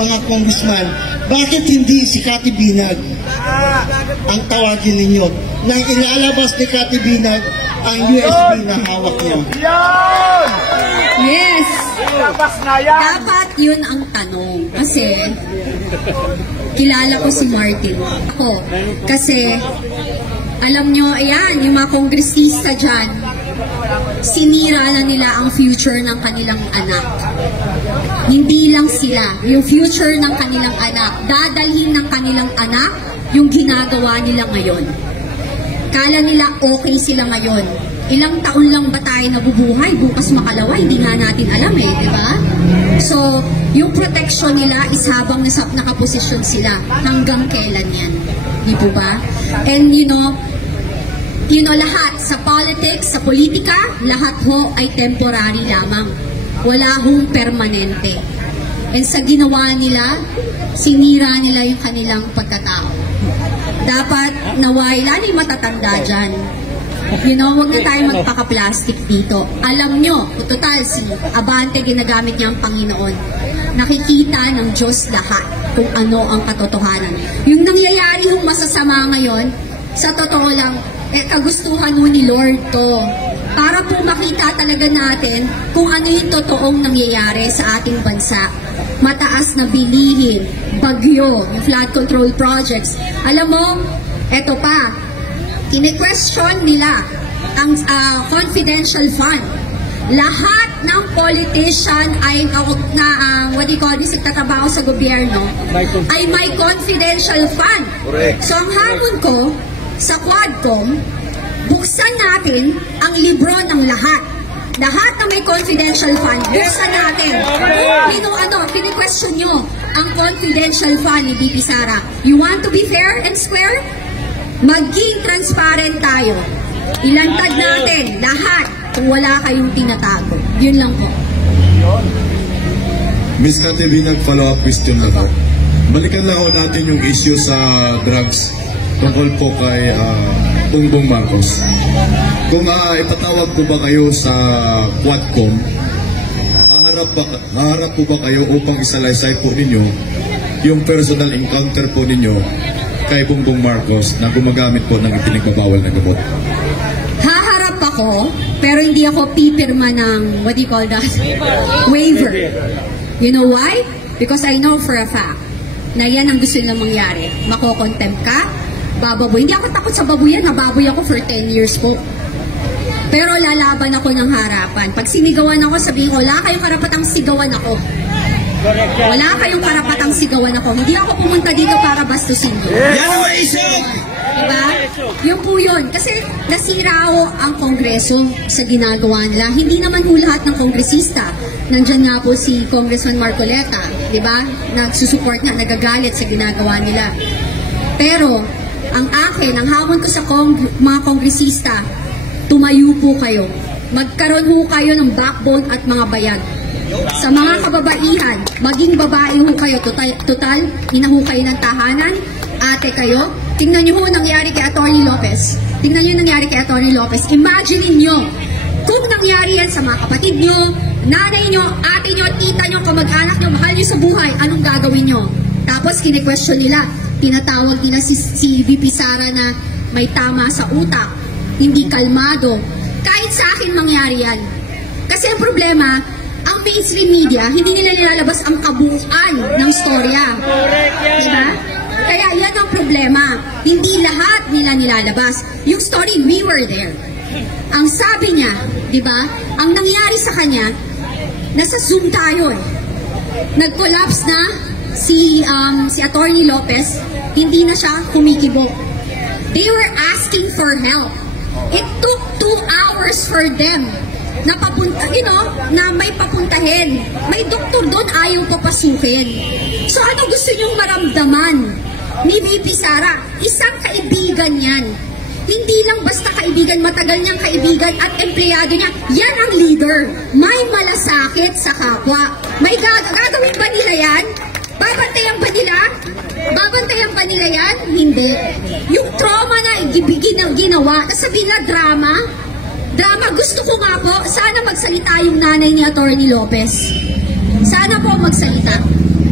mga congressman, bakit hindi si Cathy Binag ang tawagin ninyo na ilalabas ni Cathy Binag ang USB na hawak niya? Yes! Dapat yun ang tanong. Kasi, kilala ko si Martin. Ako. Kasi, alam nyo, ayan, yung mga kongresista dyan, sinira na nila ang future ng kanilang anak. Hindi lang sila, yung future ng kanilang anak, dadalhin ng kanilang anak yung ginagawa nila ngayon. Kala nila okay sila ngayon. Ilang taon lang ba tayo nabubuhay? Bukas makalawa, hindi nga natin alam eh, di ba? So, yung protection nila is habang nakaposisyon sila. Hanggang kailan yan? Di po ba? And you know, lahat sa politics, sa politika, lahat ho ay temporary lamang. Wala hong permanente. And sa ginawa nila, sinira nila yung kanilang pagkatao. Dapat naway, lalo yung matatanda dyan. You know, huwag na tayo magpaka-plastic dito. Alam nyo, total, si Abante ginamit niya ang Panginoon. Nakikita ng Diyos lahat kung ano ang katotohanan. Yung nangyayari yung masasama ngayon, sa totoo lang, kagustuhan mo ni Lord to. Para po makita talaga natin kung ano yung totoong nangyayari sa ating bansa. Mataas na bilihin, bagyo, yung flood control projects. Alam mo, eto pa, kine-question nila ang confidential fund. Lahat ng politician ay what do you call this, nagtatrabaho sa gobyerno, ay may confidential fund. Correct. So ang hamon ko sa Quadcom, buksan natin ang libro ng lahat. Lahat na may confidential fund, buksan natin. Kine-question nyo ang confidential fund ni BP Sara. You want to be fair and square? Maging transparent tayo. Ilantad natin lahat kung wala kayong tinatago. Yun lang po. Ms. Cathy Binag, follow-up question na po. Balikan lang natin yung issue sa drugs tungkol po kay Bongbong Marcos. Kung ipatawag po ba kayo sa Quadcom, haharap po ba kayo upang isalaysay po ninyo yung personal encounter po ninyo kay Bongbong Marcos na gumagamit po ng ipinagbabawal na gamot? Haharap ako, pero hindi ako pipirma ng, what do you call that? Waiver. You know why? Because I know for a fact na yan ang gusto nilang mangyari. Makokontempt ka, bababoy. Hindi ako takot sa baboyan, nababoy ako for 10 years po. Pero lalaban ako ng harapan. Pag sinigawan ako, sabihin ko, wala kayong karapatang sigawan ako. Wala kayong karapatang sigawan ako. Hindi ako pumunta dito para bastusin nyo. Diba? Yun po yun. Kasi nasira ang Kongreso sa ginagawa nila. Hindi naman po lahat ng kongresista. Nandyan nga po si Congressman Marcoleta. Diba? Nagsusupport na, nagagalit sa ginagawa nila. Pero, ang akin, ang hamon ko sa mga kongresista, tumayo po kayo. Magkaroon po kayo ng backbone at mga bayag. Sa mga kababaihan, maging babae ho kayo, total, inaho kayo ng tahanan, ate kayo. Tingnan nyo ho nangyari kay Atty. Lopez. Tingnan nyo nangyari kay Atty. Lopez. Imagine nyo, kung nangyari yan sa mga kapatid nyo, nanay nyo, ate nyo, tita nyo, kamag-anak nyo, mahal nyo sa buhay, anong gagawin nyo? Tapos kine-question nila, tinatawag nila si VP Sara na may tama sa utak, hindi kalmado. Kahit sa akin mangyari yan. Kasi ang problema, ang mainstream media, hindi nila nilalabas ang kabuuan ng storya. Diba? Kaya yan ang problema. Hindi lahat nila nilalabas. Yung story, we were there. Ang sabi niya, diba, ang nangyari sa kanya, nasa Zoom tayo eh. Nag-collapse na si Atty. Lopez, hindi na siya kumikibo. They were asking for help. It took 2 hours for them na papunta, na may papuntahin. May doktor doon, ayaw papasukin. So ano gusto niyong maramdaman ni VP Sara? Isang kaibigan yan. Hindi lang basta kaibigan, matagal niyang kaibigan at empleyado niya. Yan ang leader. May malasakit sa kapwa. May gagawin ba nila yan? Babantayan ba nila? Babantayan ba nila yan? Hindi. Yung trauma na ginawa, nasabi na drama, gusto ko nga po, sana magsalita yung nanay ni Atty. Lopez. Sana po magsalita.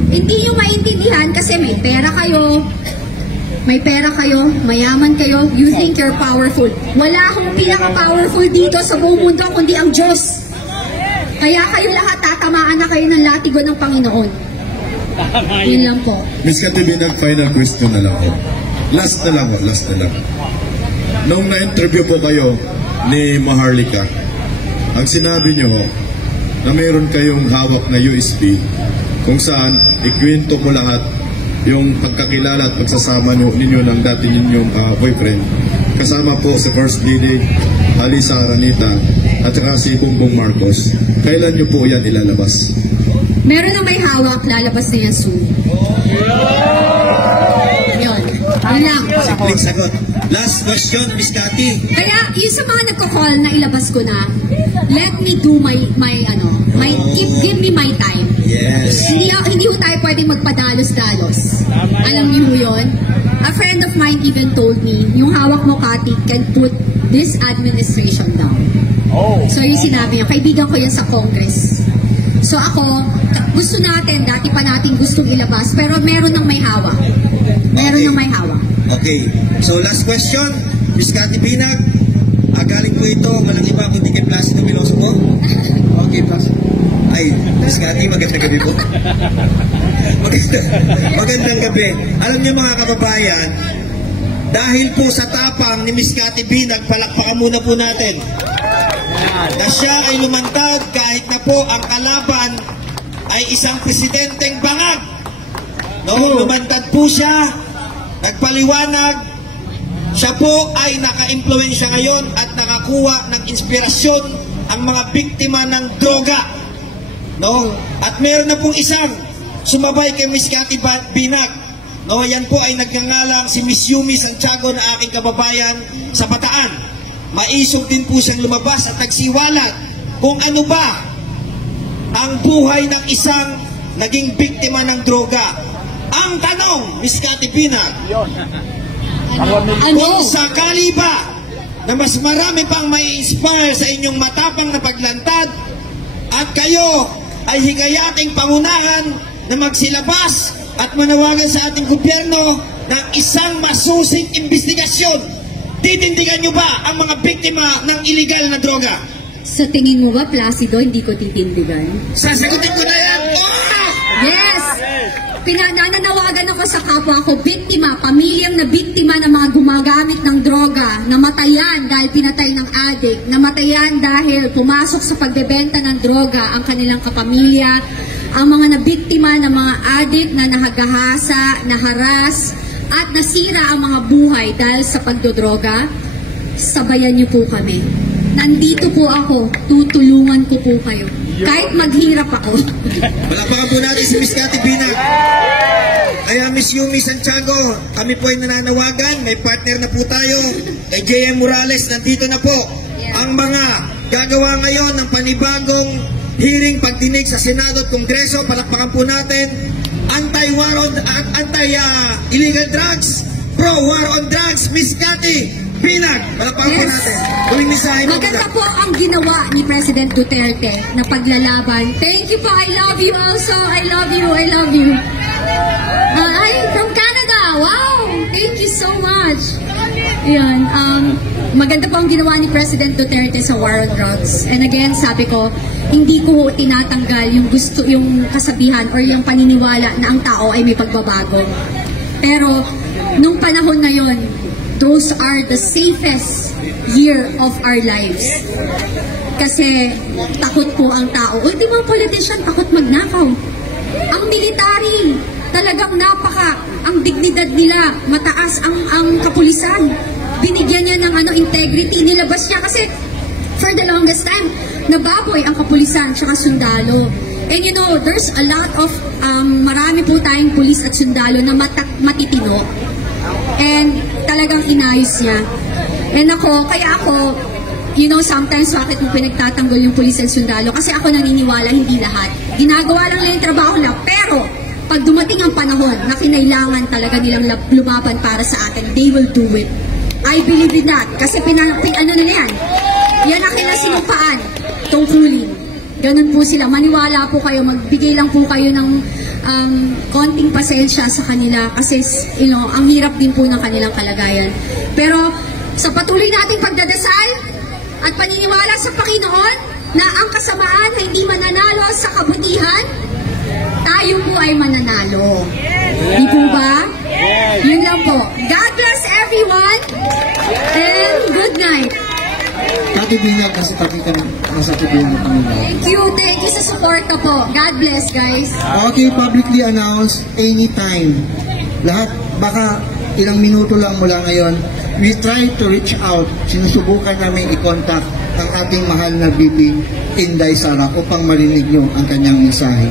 Hindi nyo maintindihan kasi may pera kayo, mayaman kayo, you think you're powerful. Wala akong pinaka-powerful dito sa buong mundo kundi ang Diyos. Kaya kayo lahat tatamaan na kayo ng latigo ng Panginoon. Yun lang po. Miss Cathy Binag, final question na lang po. Last na lang. Nung na-interview po kayo ni Maharlika, ang sinabi niyo na mayroon kayong hawak na USB kung saan ikwento ko lahat yung pagkakilala at pagsasama ninyo ng dati ninyong boyfriend. Kasama po si First Lady Alisa Aranita at saka si Bongbong Marcos. Kailan niyo po yan ilalabas? Meron na may hawak, lalabas na yan soon. Yun. Yun lang. Simpleng sagot. Last question, Miss Cathy. Kaya yung sa mga nagko-call na ilabas ko na, let me do give me my time. Yes. Hindi ho tayo pwedeng magpadalos-dalos. Alam niyo ho yun? A friend of mine even told me, yung hawak mo, Cathy, can put this administration down. So yung sinabi niya, kaibigan ko yan sa Congress. So ako, gusto natin, dati pa natin gustong ilabas, pero meron ng may hawak. Okay. So last question, Miss Cathy Binag. Galing po ito, walang iba kundi kay Placido Miloso po. Okay, Placido. Ay, Miss Cathy, magandang gabi po. Magandang gabi. Alam niyo mga kababayan, dahil po sa tapang ni Miss Cathy Binag, palakpakan muna po natin. Na siya ay lumantad kahit na po ang kalaban ay isang presidenteng bangag. Lumantad po siya, nagpaliwanag, siya po ay naka-impluensya ngayon at nakakuha ng inspirasyon ang mga biktima ng droga. At meron na pong isang sumabay kay Miss Cathy Binag. Yan po ay nagngangalang si Miss Yumi Santiago na aking kababayan sa Bataan. Maisog din po siyang lumabas at nagsiwalat kung ano ba ang buhay ng isang naging biktima ng droga. Ang tanong, Miss Cathy Binag, kung sakali ba na mas marami pang may inspire sa inyong matapang na paglantad at kayo ay higayating pangunahan na magsilabas at manawagan sa ating gobyerno ng isang masusing investigasyon, titindigan nyo ba ang mga biktima ng illegal na droga? Sa tingin mo ba, Placido, hindi ko titindigan? Sasagutin ko na yan! Yes! Nananawagan ako sa kapwa ko, biktima, pamilyang na biktima ng mga gumagamit ng droga, namatayan dahil pinatay ng adik, namatayan dahil pumasok sa pagbebenta ng droga ang kanilang kapamilya, ang mga nabiktima ng mga adik na nahagahasa, naharas, at nasira ang mga buhay dahil sa pagdodroga. Sabayan niyo po kami. Nandito po ako, tutulungan ko po kayo. Kahit maghirap ako. Palakpakan po natin si Miss Cathy Binag. Kaya Miss Yumi Santiago, kami po ay nananawagan. May partner na po tayo. Kay J.M. Morales, nandito na po. Ang mga gagawa ngayon ng panibagong hearing pagdinig sa Senado at Kongreso. Palakpakan po natin. Anti-war on, anti-illegal drugs. Pro-war on drugs. Miss Cathy Binag, palakpakan po natin. Tuwing mensahe mo. Maganda po ang ginawa ni President Duterte na paglalaban. Thank you po. I love you also. I love you. I love you. I'm from Canada. Wow. Thank you so much. Yan. Maganda po ang ginawa ni President Duterte sa war on drugs. And again, sabi ko, hindi ko tinatanggal yung kasabihan or yung paniniwala na ang tao ay may pagbabago. Pero, nung panahon ngayon, those are the safest year of our lives. Kasi takot po ang tao. Di mga politician takot magnakaw. Ang military, talagang ang dignidad nila, mataas ang kapulisan. Binigyan niya ng integrity, nilabas niya kasi for the longest time, nababoy ang kapulisan tsaka sundalo. And you know, there's a lot of, marami po tayong pulis at sundalo na matitino. And talagang inayos niya. And kaya ako, you know, sometimes bakit mo pinagtatanggol yung pulis at sundalo? Kasi ako naniniwala, hindi lahat. Ginagawa lang yung trabaho nila. Pero, pag dumating ang panahon na kinailangan talaga nilang lumaban para sa atin, they will do it. I believe in that. Kasi ano na yan? Yan ang kinasinumpaan. Tungkulin. Ganun po sila. Maniwala po kayo. Magbigay lang po kayo ng konting pasensya sa kanila kasi ang hirap din po ng kanilang kalagayan. Pero sa patuloy nating pagdadasal at paniniwala sa Panginoon na ang kasamaan ay hindi mananalo sa kabutihan, tayo po ay mananalo. Di po ba? Yun lang po. God bless everyone and good night. Kati Binag, nasa tabi ka nasa tabi mo kami. Thank you sa support na po. God bless, guys. Okay, publicly announce anytime. Lahat, baka ilang minuto lang mula ngayon, we try to reach out. Sinusubukan namin i-contact ang ating mahal na VP Inday Sara upang marinig nyo ang kanyang mensahe.